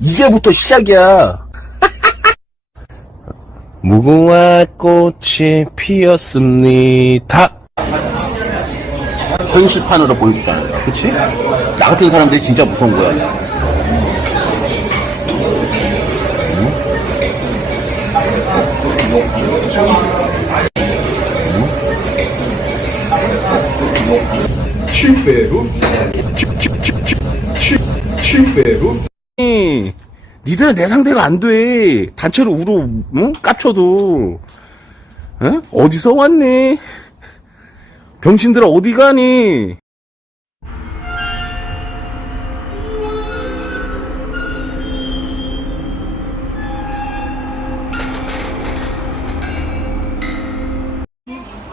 이제부터 시작이야. 무궁화 꽃이 피었습니다. 현실판으로 보여주잖아요. 그치? 나 같은 사람들이 진짜 무서운 거야. 칠배로 이, 니들은 내 상대가 안 돼. 단체로 우로, 응? 깝쳐도. 응? 어디서 왔니? 병신들아, 어디 가니?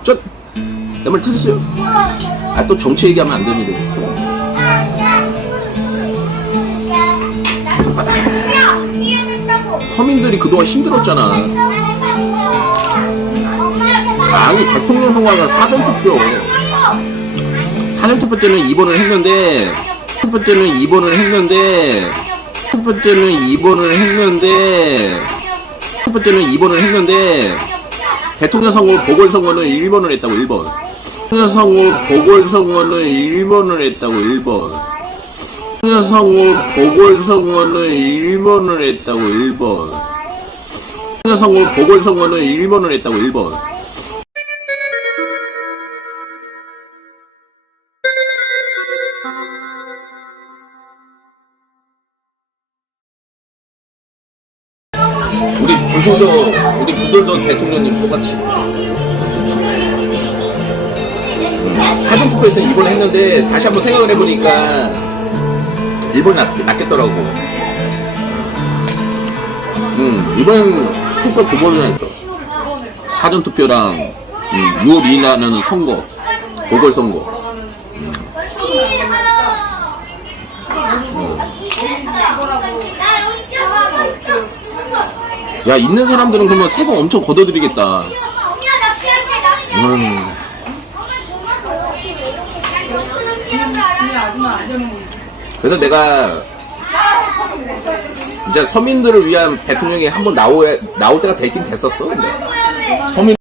저, 내말 틀렸어요? 아, 또 정치 얘기하면 안 되는데. 서민들이 그동안 힘들었잖아. 아니 대통령 선거가 사전 투표. 사전 투표 때는 2번을 했는데 투표 때는 2번을 했는데 투표 때는 2번을 했는데 투표 때는 2번을 했는데 대통령 선거 보궐선거는 1번을 했다고 1번 대통령 선거 보궐선거는 1번을 했다고 1번 선거 보궐선거는 1번을 했다고 1번 대통령 선거 보궐선거는 1번을 했다고 1번 우리 불도저 우리 불도저 대통령님 뽑았지. 사전 투표에서 2번 했는데 다시 한번 생각을 해보니까 1번 낫, 낫겠더라고. 음 이번 투표 두 번이나 했어. 사전 투표랑 음, 6월 2일 날은 선거 보궐선거. 야 있는 사람들은 그러면 세금 엄청 걷어들이겠다. 음. 그래서 내가 이제 서민들을 위한 대통령이 한번 나올 나올 때가 되긴 됐었어. 근데 서민